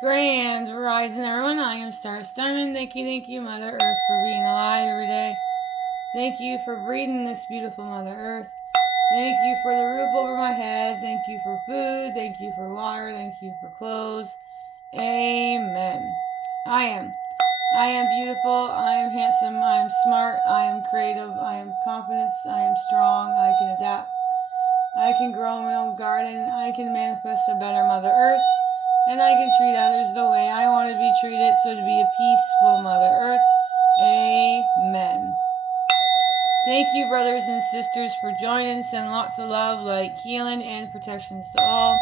Grand Rising, everyone. I am Star Simon. Thank you, Mother Earth, for being alive every day. Thank you for breathing this beautiful Mother Earth. Thank you for the roof over my head. Thank you for food. Thank you for water. Thank you for clothes. Amen. I am beautiful. I am handsome. I am smart. I am creative. I am confident. I am strong. I can adapt. I can grow my own garden. I can manifest a better Mother Earth. And I can treat others the way I want to be treated, so to be a peaceful Mother Earth. Amen. Thank you, brothers and sisters, for joining. Send lots of love, light, healing, and protections to all.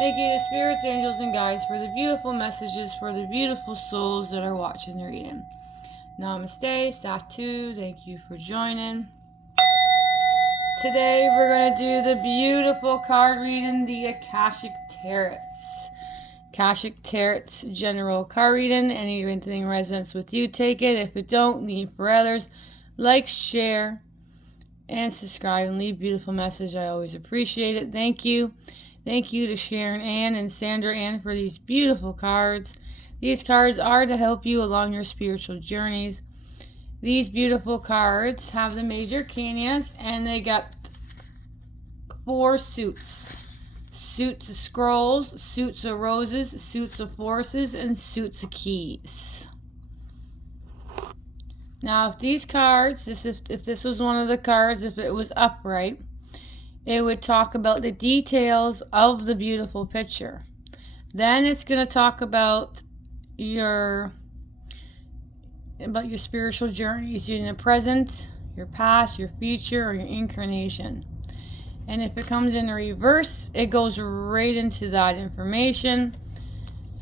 Thank you to spirits, angels, and guides for the beautiful messages for the beautiful souls that are watching the reading. Namaste, Satu. Thank you for joining. Today we're going to do the beautiful card reading, the Akashic Tarot. Akashic Tarot general card reading. Anything resonates with you, take it. If it don't, leave for others. Like, share, and subscribe, and leave beautiful message. I always appreciate it. Thank you. Thank you to Sharon Ann and Sandra Ann for these beautiful cards. These cards are to help you along your spiritual journeys. These beautiful cards have the major arcanas, and they got 4 suits. Suits of scrolls, suits of roses, suits of forces, and suits of keys. Now, if these cards, if this was one of the cards, if it was upright, it would talk about the details of the beautiful picture. Then it's going to talk about your spiritual journeys in the present, your past, your future, or your incarnation. And if it comes in reverse, it goes right into that information.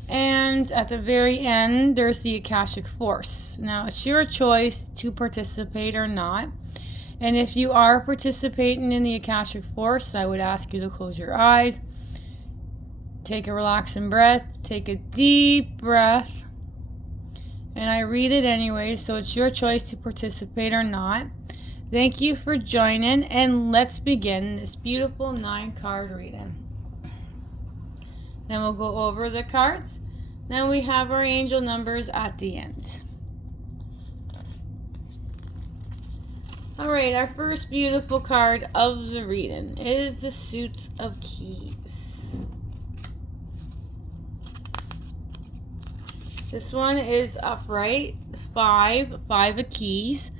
And at the very end, there's the Akashic Force. Now, it's your choice to participate or not. And if you are participating in the Akashic Force, I would ask you to close your eyes. Take a relaxing breath. Take a deep breath. And I read it anyway, so it's your choice to participate or not. Thank you for joining, and let's begin this beautiful 9-card reading. Then we'll go over the cards. Then we have our angel numbers at the end. Alright, our first beautiful card of the reading is the Suit of Keys. This one is upright, 5 of keys.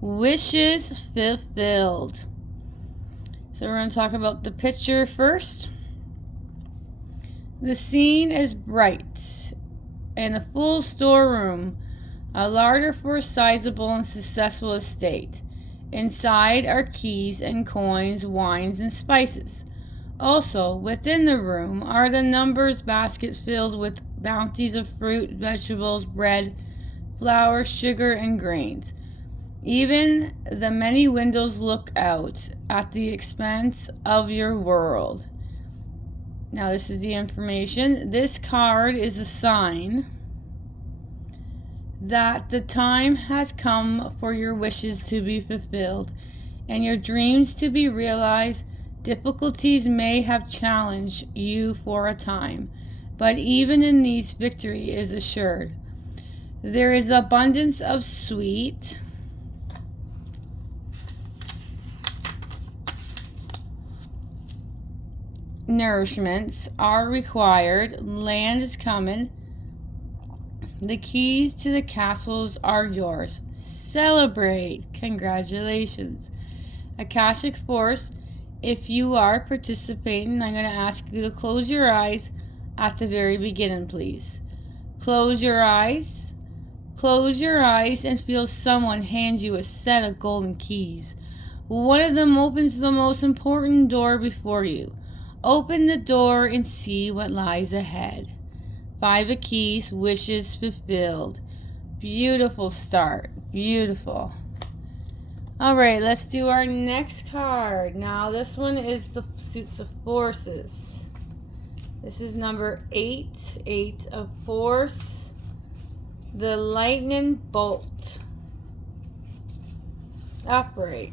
Wishes fulfilled. So we're going to talk about the picture first. The scene is bright in a full storeroom, a larder for a sizable and successful estate. Inside are keys and coins, wines and spices. Also, within the room are the numbers baskets filled with bounties of fruit, vegetables, bread, flour, sugar, and grains. Even the many windows look out at the expanse of your world. Now, this is the information. This card is a sign that the time has come for your wishes to be fulfilled and your dreams to be realized. Difficulties may have challenged you for a time, but even in these, victory is assured. There is abundance of sweet nourishments are required. Land is coming. The keys to the castles are yours. Celebrate. Congratulations. Akashic Force, if you are participating, I'm going to ask you to close your eyes at the very beginning, please. Close your eyes. Close your eyes and feel someone hand you a set of golden keys. One of them opens the most important door before you. Open the door and see what lies ahead. 5 of keys, wishes fulfilled. Beautiful start. Beautiful. Alright, let's do our next card. Now, this one is the Suits of Forces. This is number 8. 8 of Force. The Lightning Bolt. Upright.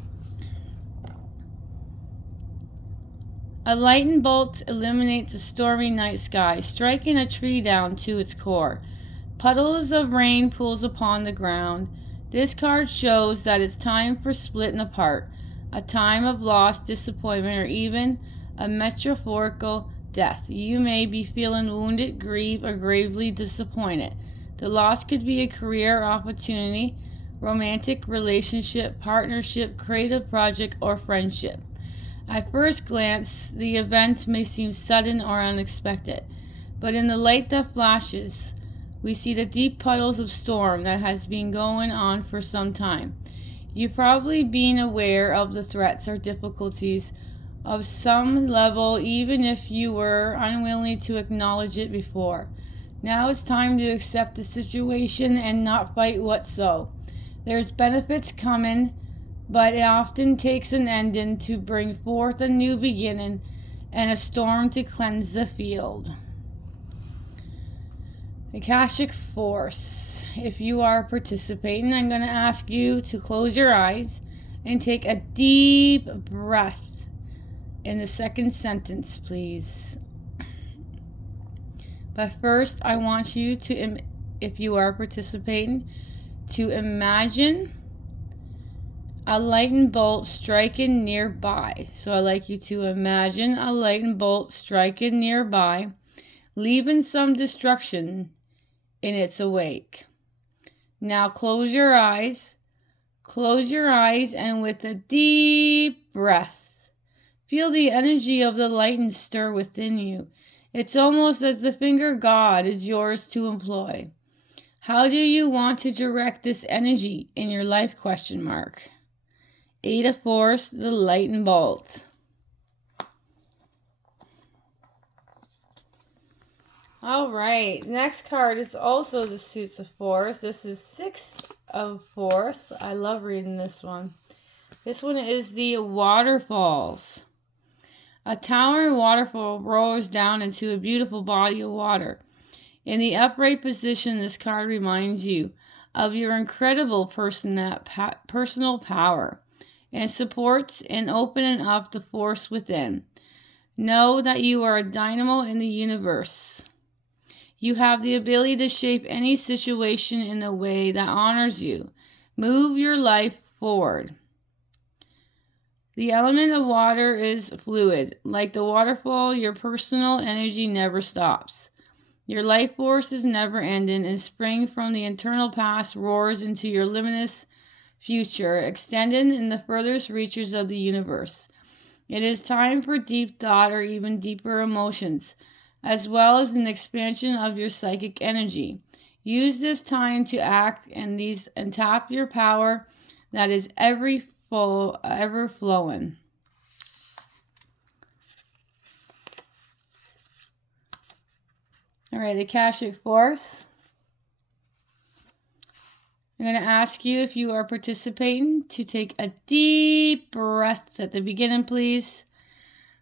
A lightning bolt illuminates a stormy night sky, striking a tree down to its core. Puddles of rain pools upon the ground. This card shows that it's time for splitting apart, a time of loss, disappointment, or even a metaphorical death. You may be feeling wounded, grieved, or gravely disappointed. The loss could be a career opportunity, romantic relationship, partnership, creative project, or friendship. At first glance, the event may seem sudden or unexpected, but in the light that flashes, we see the deep puddles of storm that has been going on for some time. You've probably been aware of the threats or difficulties of some level, even if you were unwilling to acknowledge it before. Now it's time to accept the situation and not fight what's so. There's benefits coming, but it often takes an ending to bring forth a new beginning and a storm to cleanse the field. Akashic Force. If you are participating, I'm going to ask you to close your eyes and take a deep breath in the second sentence, please. But first, I want you to, if you are participating, to imagine a lightning bolt striking nearby. So I'd like you to imagine a lightning bolt striking nearby, leaving some destruction in its wake. Now close your eyes. Close your eyes, and with a deep breath, feel the energy of the lightning stir within you. It's almost as the finger of God is yours to employ. How do you want to direct this energy in your life? Question mark. 8 of Force, the lightning bolt. All right, next card is also the Suits of Force. This is 6 of Force. I love reading this one. This one is the Waterfalls. A towering waterfall roars down into a beautiful body of water. In the upright position, this card reminds you of your incredible personal power and supports in opening up the force within. Know that you are a dynamo in the universe. You have the ability to shape any situation in a way that honors you. Move your life forward. The element of water is fluid. Like the waterfall, your personal energy never stops. Your life force is never ending, and spring from the eternal past roars into your limitless future, extending in the furthest reaches of the universe. It is time for deep thought or even deeper emotions, as well as an expansion of your psychic energy. Use this time to act and tap your power that is ever flowing. All right, the Akashic Force. I'm going to ask you, if you are participating, to take a deep breath at the beginning, please.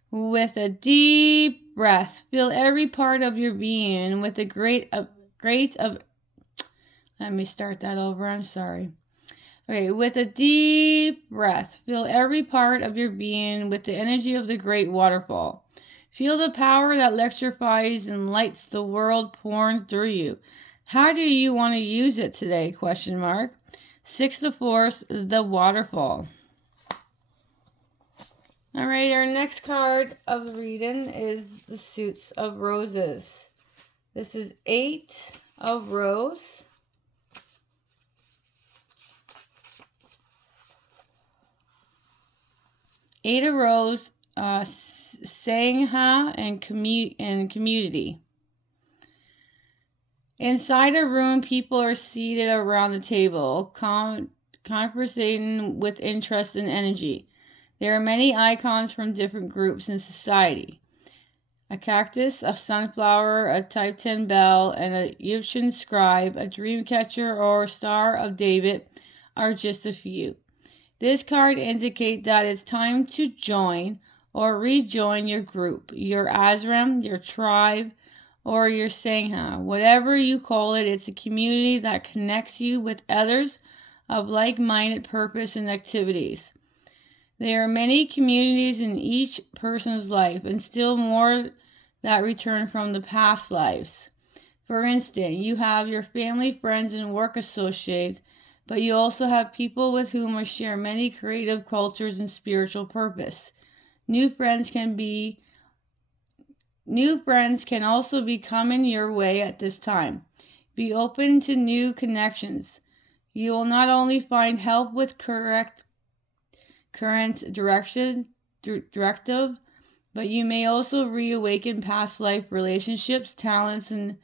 With a deep breath, feel every part of your being with a let me start that over. I'm sorry. Okay, with a deep breath, feel every part of your being with the energy of the great waterfall. Feel the power that electrifies and lights the world pouring through you. How do you want to use it today? Question mark. 6 of Force, the waterfall. All right, our next card of the reading is the Suits of Roses. This is 8 of Rose. Eight of Rose, Sangha and community. Inside a room, people are seated around the table, conversating with interest and energy. There are many icons from different groups in society. A cactus, a sunflower, a type 10 bell, and a Egyptian scribe, a dream catcher, or a Star of David are just a few. This card indicates that it's time to join or rejoin your group, your ashram, your tribe, or your Sangha. Whatever you call it, it's a community that connects you with others of like-minded purpose and activities. There are many communities in each person's life, and still more that return from the past lives. For instance, you have your family, friends, and work associates, but you also have people with whom you share many creative cultures and spiritual purpose. New friends can also be coming your way at this time. Be open to new connections. You will not only find help with current directive, but you may also reawaken past life relationships, talents, and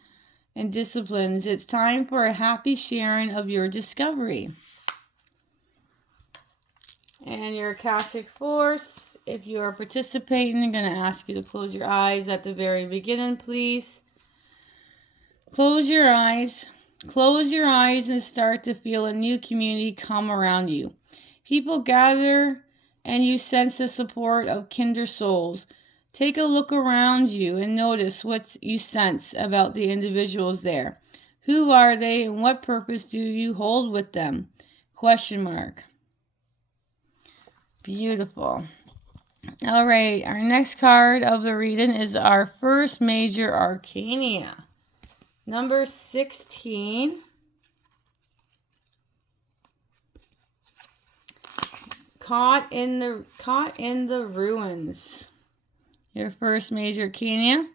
disciplines. It's time for a happy sharing of your discovery. And your Akashic Force, if you are participating, I'm going to ask you to close your eyes at the very beginning, please. Close your eyes. Close your eyes and start to feel a new community come around you. People gather and you sense the support of kindred souls. Take a look around you and notice what you sense about the individuals there. Who are they and what purpose do you hold with them? Question mark. Beautiful. All right, our next card of the reading is our first major arcana. Number 16. Caught in the ruins. Your first major arcana.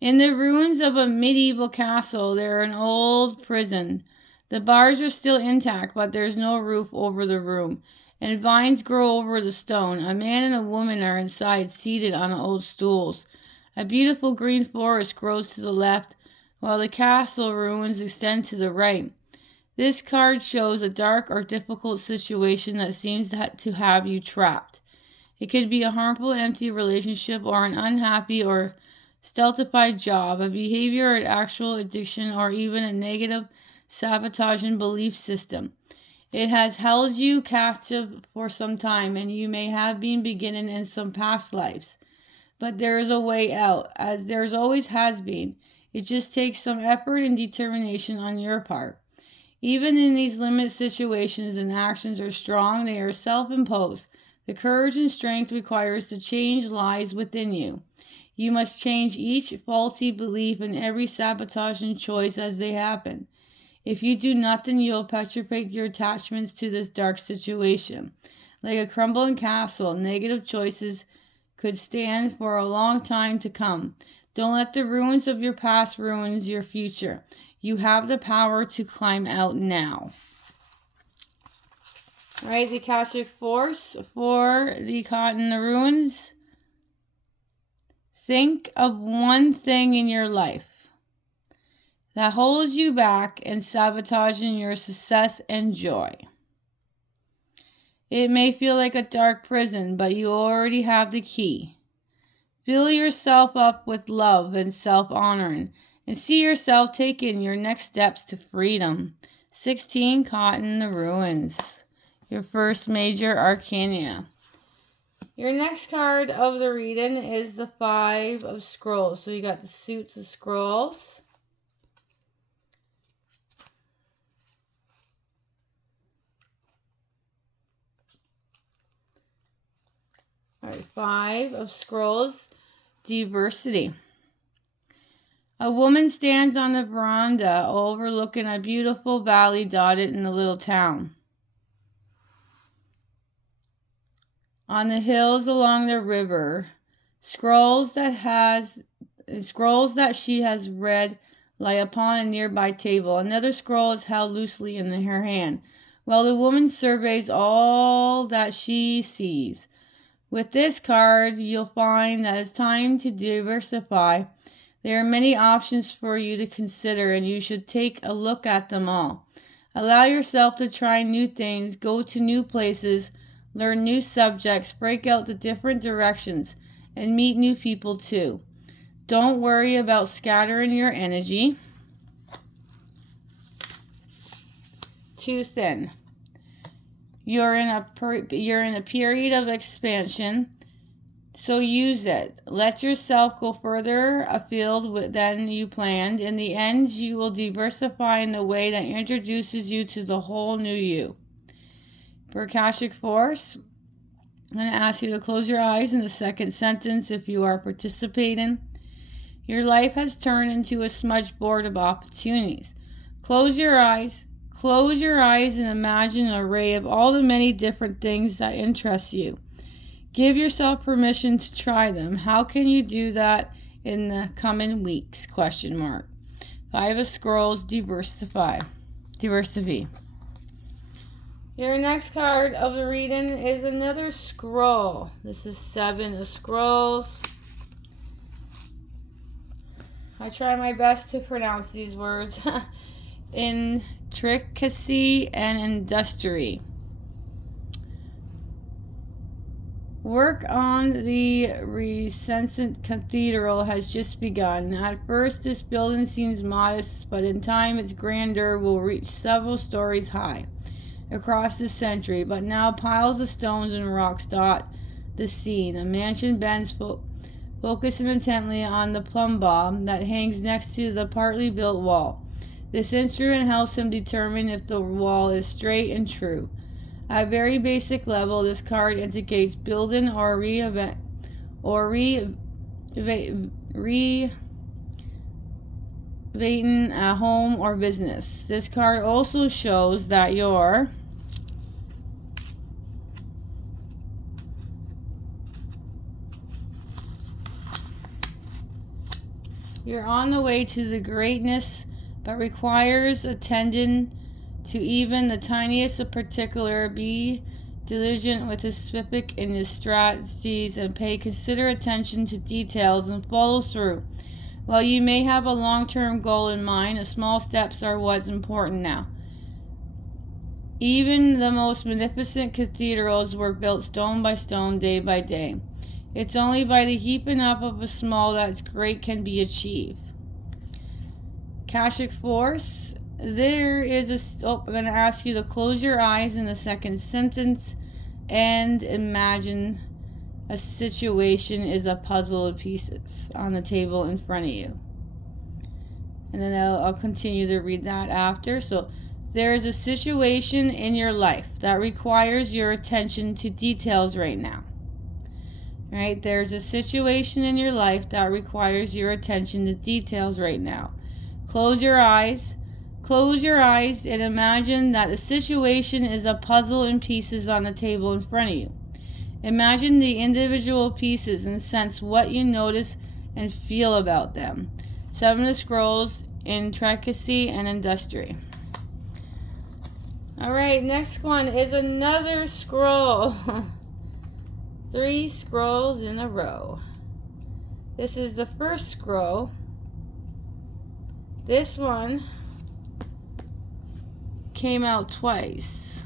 In the ruins of a medieval castle, there is an old prison. The bars are still intact, but there's no roof over the room, and vines grow over the stone. A man and a woman are inside, seated on old stools. A beautiful green forest grows to the left, while the castle ruins extend to the right. This card shows a dark or difficult situation that seems to have you trapped. It could be a harmful, empty relationship, or an unhappy or stultified job, a behavior or an actual addiction, or even a negative, sabotaging belief system. It has held you captive for some time, and you may have been beginning in some past lives. But there is a way out, as there always has been. It just takes some effort and determination on your part. Even in these limited situations and actions are strong, they are self-imposed. The courage and strength requires to change lies within you. You must change each faulty belief and every sabotaging choice as they happen. If you do nothing, you will perpetuate your attachments to this dark situation. Like a crumbling castle, negative choices could stand for a long time to come. Don't let the ruins of your past ruin your future. You have the power to climb out now. All right, the Akashic Force for the caught in the ruins. Think of one thing in your life that holds you back and sabotaging your success and joy. It may feel like a dark prison, but you already have the key. Fill yourself up with love and self-honoring, and see yourself taking your next steps to freedom. 16, caught in the ruins. Your first major arcana. Your next card of the reading is the 5 of Scrolls. So you got the suits of scrolls. All right, 5 of Scrolls. Diversity. A woman stands on the veranda overlooking a beautiful valley dotted in a little town. On the hills along the river, scrolls that she has read lie upon a nearby table. Another scroll is held loosely in her hand, while the woman surveys all that she sees. With this card, you'll find that it's time to diversify. There are many options for you to consider, and you should take a look at them all. Allow yourself to try new things, go to new places, learn new subjects, break out the different directions, and meet new people too. Don't worry about scattering your energy too thin. You're in a period of expansion, so use it. Let yourself go further afield than you planned. In the end, you will diversify in the way that introduces you to the whole new you. For Akashic Force, I'm going to ask you to close your eyes in the second sentence if you are participating. Your life has turned into a smudgeboard of opportunities. Close your eyes. Close your eyes and imagine an array of all the many different things that interest you. Give yourself permission to try them. How can you do that in the coming weeks? Question mark. Five of Scrolls, diversify. Your next card of the reading is another scroll. This is Seven of Scrolls. I try my best to pronounce these words. Intricacy and industry. Work on the Renaissance Cathedral has just begun. At first, this building seems modest, but in time its grandeur will reach several stories high across the century. But now piles of stones and rocks dot the scene. A mansion bends, focusing intently on the plumb bob that hangs next to the partly built wall. This instrument helps him determine if the wall is straight and true. At a very basic level, this card indicates building or renovating a home or business. This card also shows that you're on the way to the greatness, but requires attention to even the tiniest of particular. Be diligent with his specific in his strategies and consider attention to details and follow through. While you may have a long-term goal in mind, the small steps are what's important now. Even the most magnificent cathedrals were built stone by stone, day by day. It's only by the heaping up of a small that great can be achieved. Akashic force. I'm going to ask you to close your eyes in the second sentence and imagine a situation is a puzzle of pieces on the table in front of you. And then I'll continue to read that after. So there is a situation in your life that requires your attention to details right now. Right? There's a situation in your life that requires your attention to details right now. Close your eyes. Close your eyes and imagine that the situation is a puzzle in pieces on the table in front of you. Imagine the individual pieces and sense what you notice and feel about them. Seven of Scrolls, intricacy and industry. Alright, next one is another scroll. 3 scrolls in a row. This is the first scroll. This one came out twice.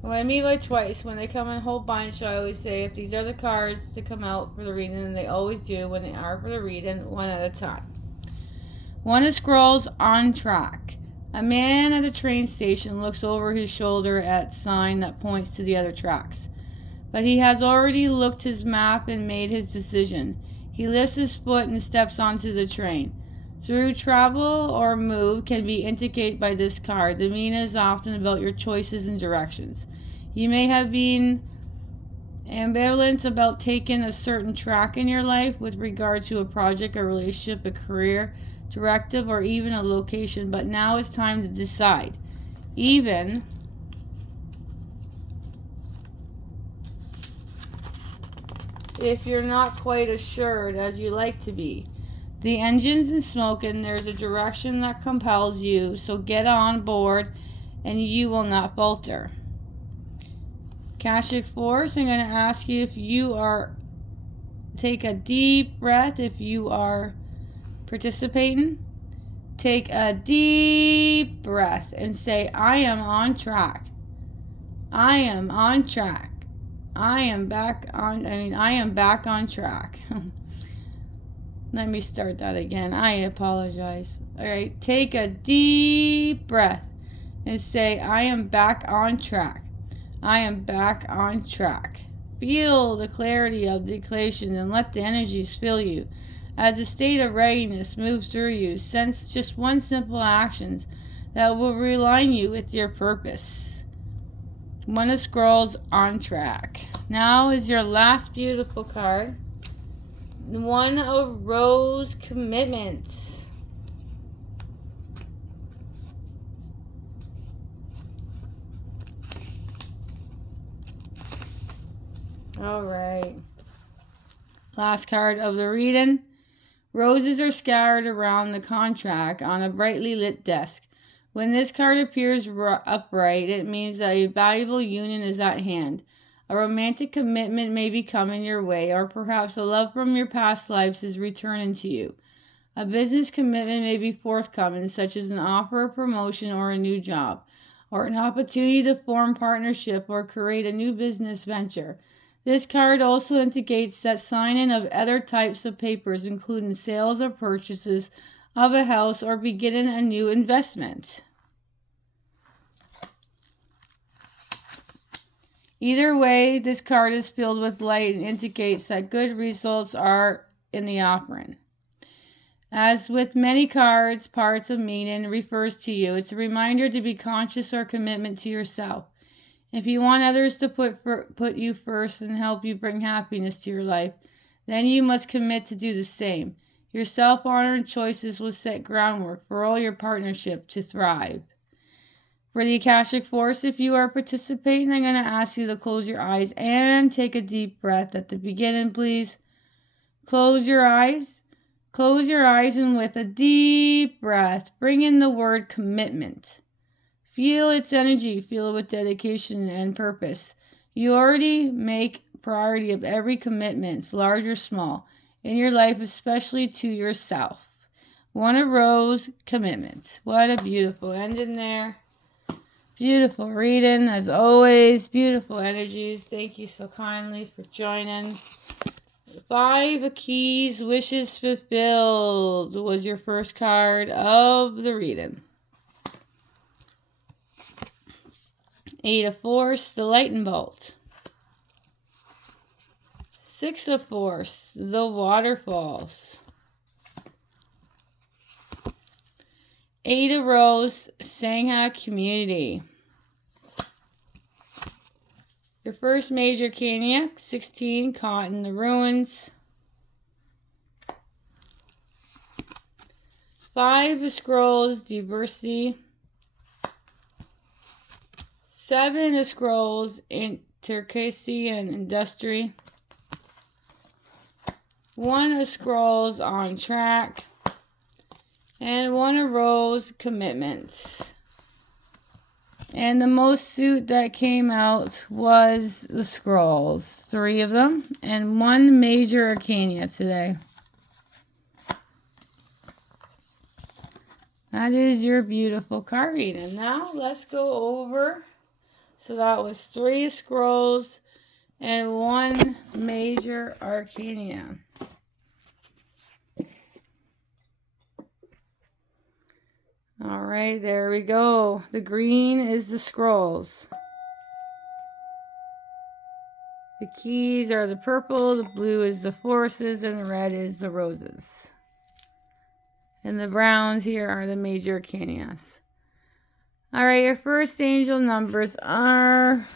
What I mean by twice, when they come in a whole bunch, I always say if these are the cards to come out for the reading, and they always do when they are for the reading, one at a time. One of Scrolls, on track. A man at a train station looks over his shoulder at a sign that points to the other tracks. But he has already looked his map and made his decision. He lifts his foot and steps onto the train. Through travel or move can be indicated by this card. The meaning is often about your choices and directions. You may have been ambivalent about taking a certain track in your life with regard to a project, a relationship, a career, directive, or even a location, but now it's time to decide. Even if you're not quite assured as you like to be. The engine's in smoke and there's a direction that compels you, so get on board and you will not falter. Akashic force, I'm going to ask you if you are, take a deep breath if you are participating. Take a deep breath and say, I am on track. I am on track. I am back on track. Let me start that again. I apologize. All right, take a deep breath and say, I am back on track. I am back on track. Feel the clarity of the declaration and let the energies fill you. As a state of readiness moves through you, sense just one simple action that will realign you with your purpose. One of scrolls on track. Now is your last beautiful card. One of rose commitments. All right. Last card of the reading. Roses are scattered around the contract on a brightly lit desk. When this card appears upright, it means that a valuable union is at hand. A romantic commitment may be coming your way, or perhaps a love from your past lives is returning to you. A business commitment may be forthcoming, such as an offer of promotion or a new job, or an opportunity to form partnership or create a new business venture. This card also indicates that signing of other types of papers, including sales or purchases of a house or beginning a new investment. Either way, this card is filled with light and indicates that good results are in the offering. As with many cards, parts of meaning refers to you. It's a reminder to be conscious or commitment to yourself. If you want others to put you first and help you bring happiness to your life, then you must commit to do the same. Your self-honoring choices will set groundwork for all your partnership to thrive. For the Akashic Force, if you are participating, I'm going to ask you to close your eyes and take a deep breath at the beginning, please. Close your eyes. Close your eyes, and with a deep breath, bring in the word commitment. Feel its energy. Feel it with dedication and purpose. You already make priority of every commitment, large or small, in your life, especially to yourself. One of rose commitments. What a beautiful ending there. Beautiful reading, as always. Beautiful energies. Thank you so kindly for joining. 5 of Keys, Wishes Fulfilled was your first card of the reading. 8 of Force, the Lightning Bolt. 6 of Force, the Waterfalls. 8 of Rose, Sangha Community. Your first major arcana, 16, Caught in the Ruins. 5 of Scrolls, Diversity. 7 of Scrolls, Intricacy and Industry. 1 of Scrolls, On Track. And 1 of Rose, Commitments. And the most suit that came out was the Scrolls. 3 of them. And 1 major arcana today. That is your beautiful card reading. Now let's go over. So that was 3 Scrolls and 1 major arcana. All right, there we go. The green is the Scrolls. The keys are the purple, the blue is the forces, and the red is the roses. And the browns here are the major arcanas. All right, your first angel numbers are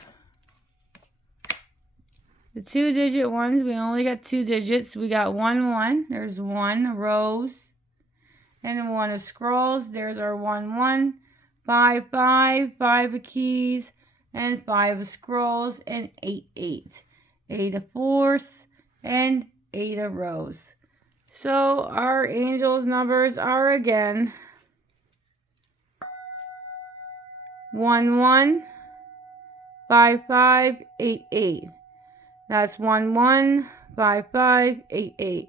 the 2-digit ones. We only got 2 digits. We got 1, 1. There's 1 rose. And 1 of Scrolls. There's our 1, 1. 5, 5. 5 of Keys. And 5 of Scrolls. And 8, 8. 8 of Force. And 8 of Rose. So our angels numbers are again 1, 1. 5, 5. 8, 8. That's 1, 1. 5, 5. 8, 8.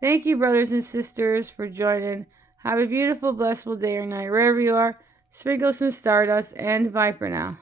Thank you, brothers and sisters, for joining. Have a beautiful, blissful day or night wherever you are. Sprinkle some stardust, and bye for now.